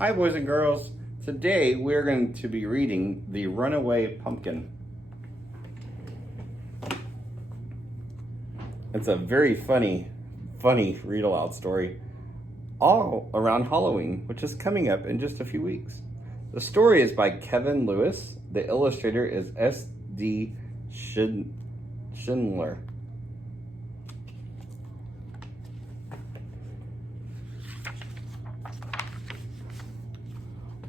Hi, boys and girls. Today we're going to be reading The Runaway Pumpkin. It's a very funny read aloud story all around Halloween, which is coming up in just a few weeks. The story is by Kevin Lewis. The illustrator is S.D. Schindler.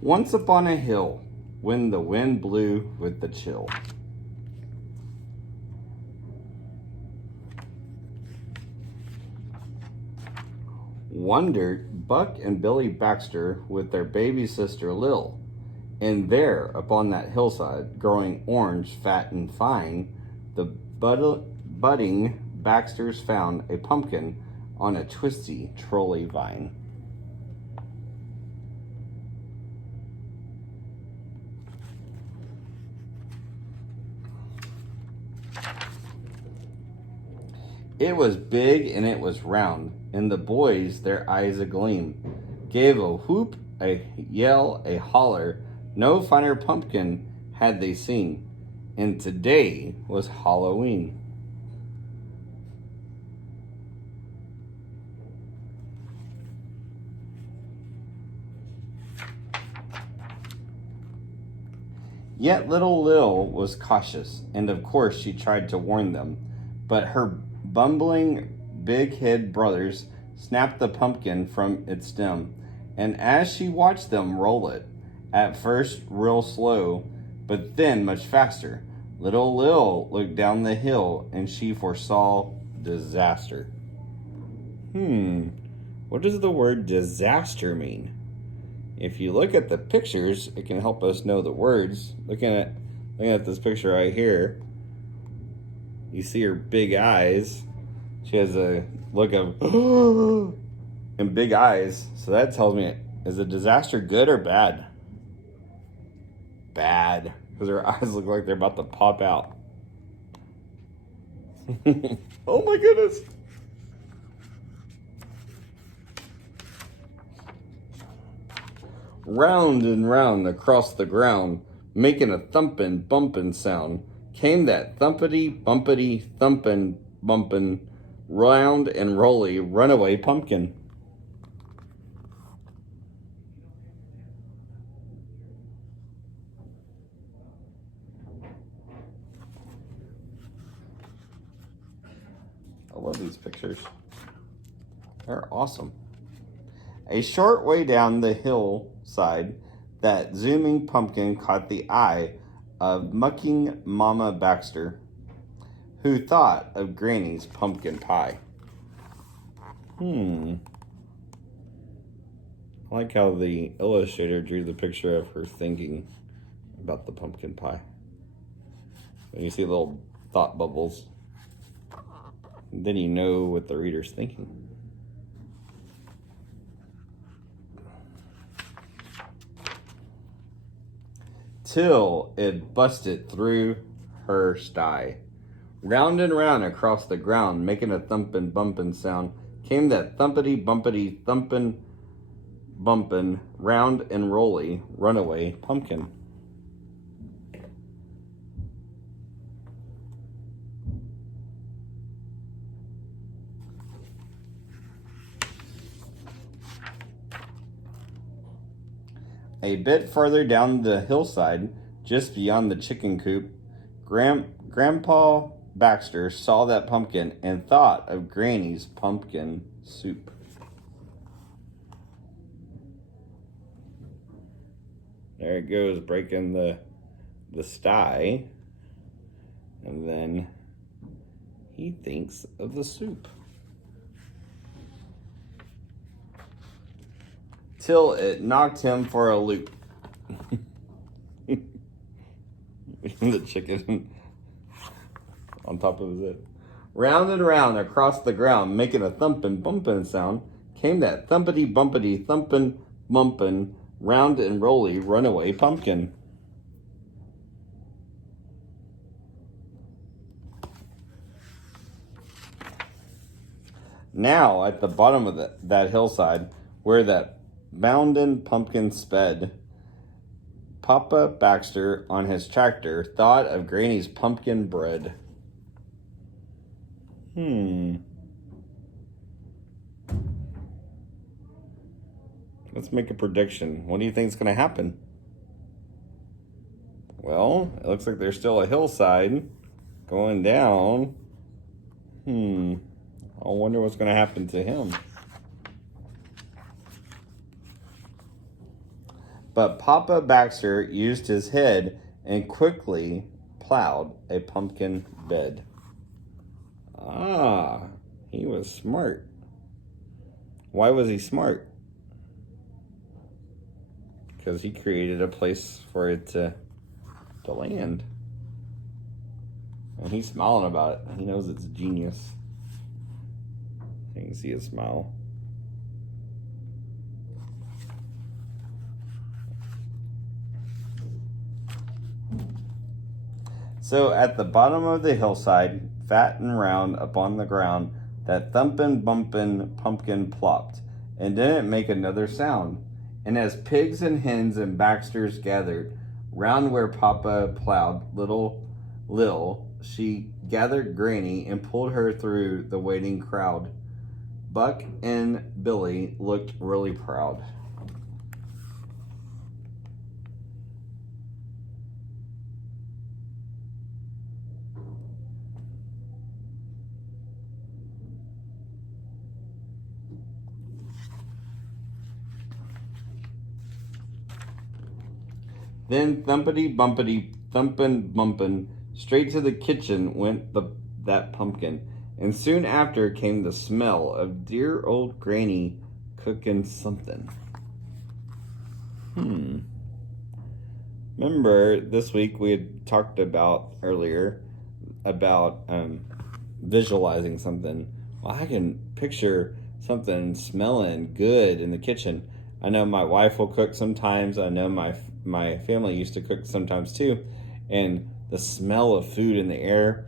Once upon a hill, when the wind blew with the chill. Wandered Buck and Billy Baxter with their baby sister Lil. And there, upon that hillside, growing orange, fat, and fine, the budding Baxters found a pumpkin on a twisty trolley vine. It was big and it was round, and the boys, their eyes agleam, gave a whoop, a yell, a holler. No finer pumpkin had they seen, and today was Halloween. Yet little Lil was cautious, and of course she tried to warn them, but her bumbling big-head brothers snapped the pumpkin from its stem, and as she watched them roll it, at first real slow, but then much faster, little Lil looked down the hill, and she foresaw disaster. What does the word disaster mean? If you look at the pictures, it can help us know the words. Looking at this picture right here, you see her big eyes. She has a look of and big eyes. So that tells me, is a disaster good or bad? Bad, because her eyes look like they're about to pop out. Oh my goodness. Round and round across the ground, making a thumpin', bumpin' sound, came that thumpity, bumpity, thumpin', bumpin', round and rolly runaway pumpkin. I love these pictures. They're awesome. A short way down the hillside, that zooming pumpkin caught the eye of mucking Mama Baxter, who thought of Granny's pumpkin pie. I like how the illustrator drew the picture of her thinking about the pumpkin pie. When you see little thought bubbles, then you know what the reader's thinking. Till it busted through her sty. Round and round across the ground, making a thumpin' bumpin' sound, came that thumpity bumpity thumpin' bumpin', round and rolly runaway pumpkin. A bit further down the hillside, just beyond the chicken coop, Grandpa Baxter saw that pumpkin and thought of Granny's pumpkin soup. There it goes, breaking the sty. And then he thinks of the soup. Till it knocked him for a loop. The chicken on top of his head. Round and round across the ground, making a thumpin' bumpin' sound, came that thumpity bumpity thumpin' bumpin', round and rolly runaway pumpkin. Now, at the bottom of that hillside, where that Boundin' Pumpkin sped. Papa Baxter, on his tractor, thought of Granny's pumpkin bread. Let's make a prediction. What do you think is going to happen? Well, it looks like there's still a hillside going down. I wonder what's going to happen to him. But Papa Baxter used his head and quickly plowed a pumpkin bed. Ah, he was smart. Why was he smart? Because he created a place for it to land. And he's smiling about it. He knows it's genius. You can see his smile. So at the bottom of the hillside, fat and round upon the ground, that thumpin' bumpin' pumpkin plopped, and didn't make another sound. And as pigs and hens and Baxters gathered round where Papa plowed little Lil, she gathered Granny and pulled her through the waiting crowd. Buck and Billy looked really proud. Then thumpity bumpity thumpin' bumpin', straight to the kitchen went that pumpkin, and soon after came the smell of dear old Granny cooking something. Remember this week we had talked about earlier about visualizing something. Well, I can picture something smelling good in the kitchen. I know my wife will cook sometimes. I know my family used to cook sometimes too. And the smell of food in the air.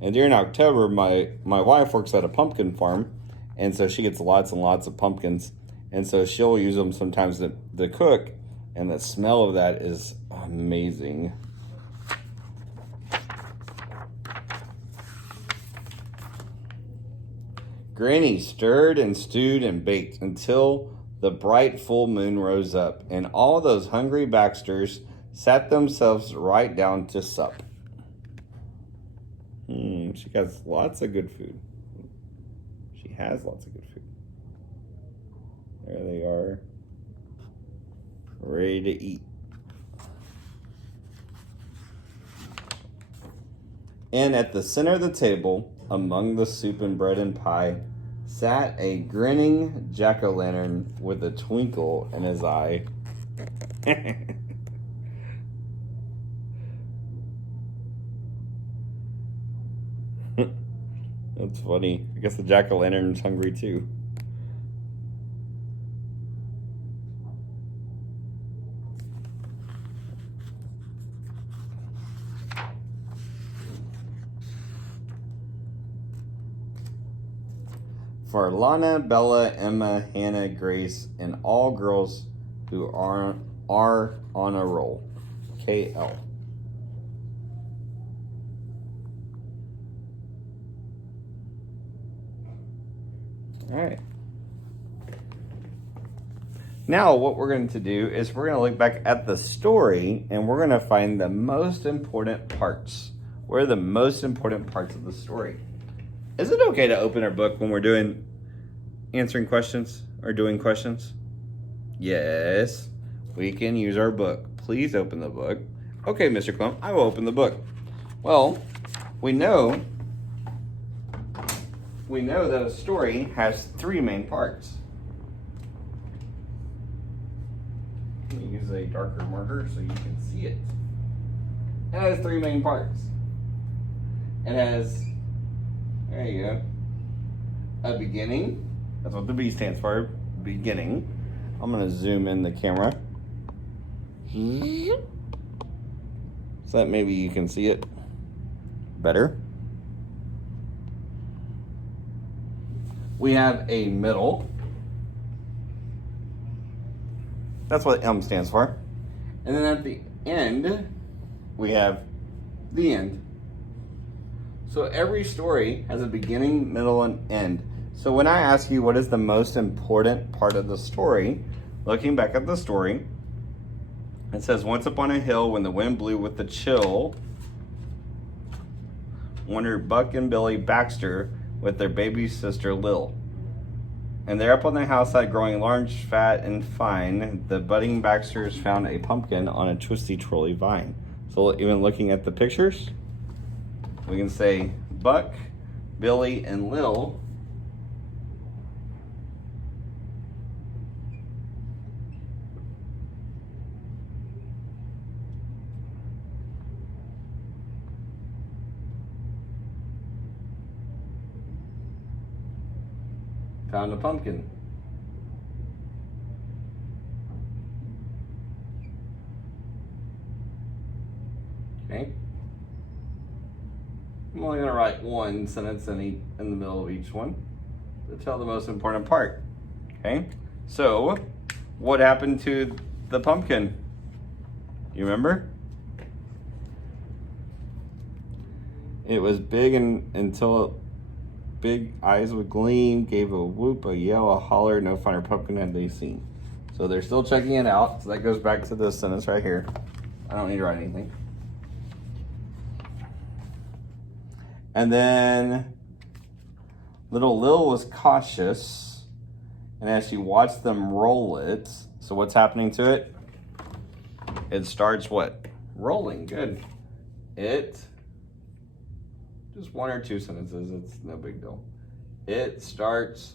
And during October, my wife works at a pumpkin farm. And so she gets lots and lots of pumpkins. And so she'll use them sometimes to cook. And the smell of that is amazing. Granny stirred and stewed and baked until the bright full moon rose up, and all those hungry Baxters sat themselves right down to sup. She has lots of good food. She has lots of good food. There they are, ready to eat. And at the center of the table, among the soup and bread and pie, sat a grinning jack-o'-lantern with a twinkle in his eye. That's funny. I guess the jack-o'-lantern's hungry too. For Lana, Bella, Emma, Hannah, Grace, and all girls who are on a roll. KL. All right. Now what we're going to do is we're going to look back at the story and we're going to find the most important parts. What are the most important parts of the story? Is it okay to open our book when we're answering questions or doing questions? Yes, we can use our book. Please open the book. Okay, Mr. Clump, I will open the book. Well, we know that a story has three main parts. Let me use a darker marker so you can see it. It has three main parts. It has, there you go, a beginning. That's what the B stands for, beginning. I'm going to zoom in the camera so that maybe you can see it better. We have a middle. That's what M stands for. And then at the end, we have the end. So every story has a beginning, middle, and end. So when I ask you what is the most important part of the story, looking back at the story, it says, once upon a hill when the wind blew with the chill, wandered Buck and Billy Baxter with their baby sister Lil. And there up on the hillside, growing large, fat, and fine, the budding Baxters found a pumpkin on a twisty twirly vine. So even looking at the pictures, we can say Buck, Billy, and Lil found a pumpkin. Okay. I'm only going to write one sentence in the middle of each one to tell the most important part. Okay. So, what happened to the pumpkin? You remember? It was big until big eyes would gleam, gave a whoop, a yell, a holler, no finer pumpkin had they seen. So they're still checking it out. So that goes back to this sentence right here. I don't need to write anything. And then little Lil was cautious, and as she watched them roll it, so what's happening to it? It starts what? Rolling. Good. It, just one or two sentences, it's no big deal. It starts,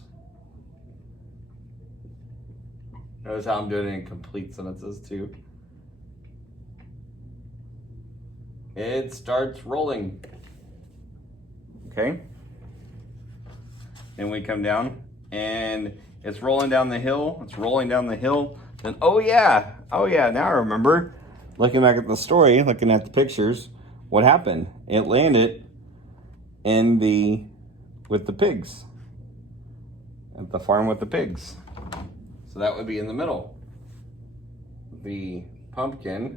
notice how I'm doing it in complete sentences too. It starts rolling. Okay. And we come down and it's rolling down the hill. It's rolling down the hill. Then, oh yeah, now I remember. Looking back at the story, looking at the pictures, what happened? It landed with the pigs. At the farm with the pigs. So that would be in the middle. The pumpkin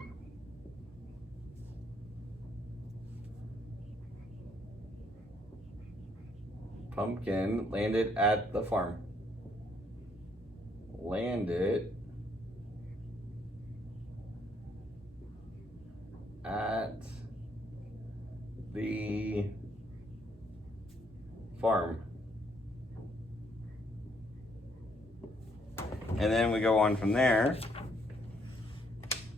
landed at the farm. Landed at the farm. And then we go on from there.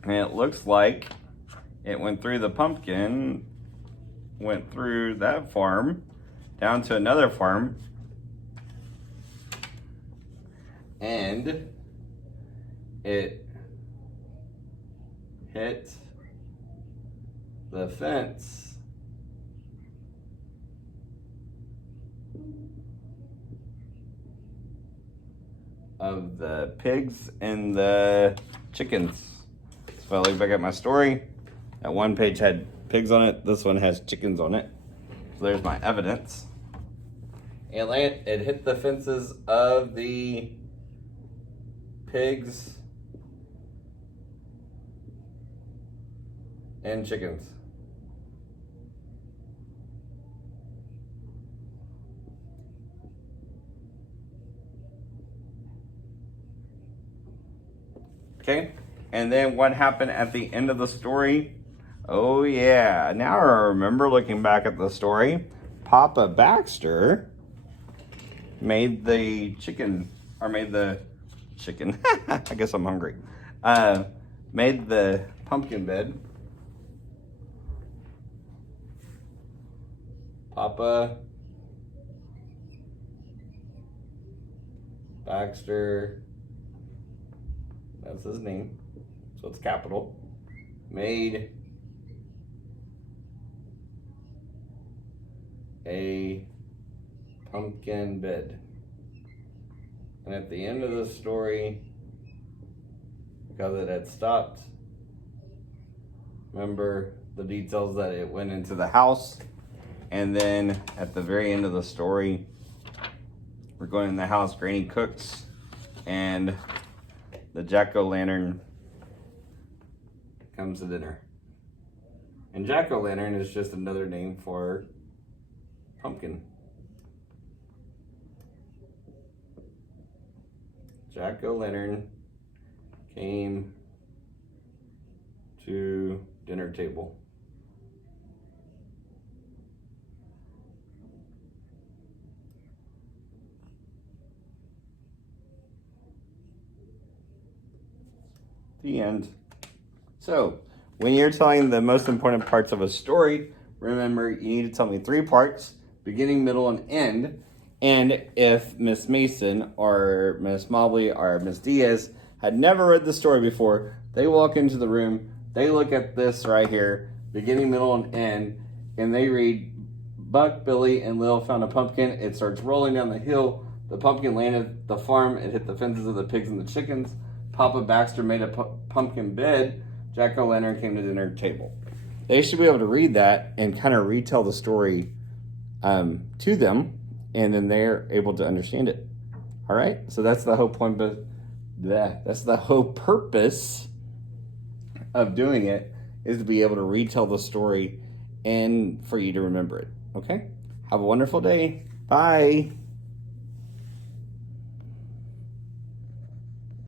And it looks like it went through the pumpkin, went through that farm, down to another farm, and it hit the fence of the pigs and the chickens. So if I look back at my story, that one page had pigs on it, this one has chickens on it. So there's my evidence. It hit the fences of the pigs and chickens. Okay, and then what happened at the end of the story? Oh yeah, now I remember looking back at the story. Papa Baxter made the chicken. I guess I'm hungry. Made the pumpkin bed. Papa Baxter, that's his name, so it's capital, made a pumpkin bed. And at the end of the story, because it had stopped, remember the details that it went into the house, and then at the very end of the story, We're going in the house. Granny cooks, and the jack-o'-lantern comes to dinner. And jack-o'-lantern is just another name for pumpkin. Jack-o'-lantern came to dinner table. The end. So, when you're telling the most important parts of a story, remember you need to tell me 3 parts, beginning, middle, and end. And if Miss Mason or Miss Mobley or Miss Diaz had never read the story before, they walk into the room, they look at this right here, beginning, middle, and end, and they read, Buck, Billy, and Lil found a pumpkin. It starts rolling down the hill. The pumpkin landed at the farm. It hit the fences of the pigs and the chickens. Papa Baxter made a pumpkin bed. Jack-o'-lantern came to the dinner table. They should be able to read that and kind of retell the story to them, and then they're able to understand it. All right? So that's the whole point, but that's the whole purpose of doing it, is to be able to retell the story and for you to remember it. Okay? Have a wonderful day. Bye.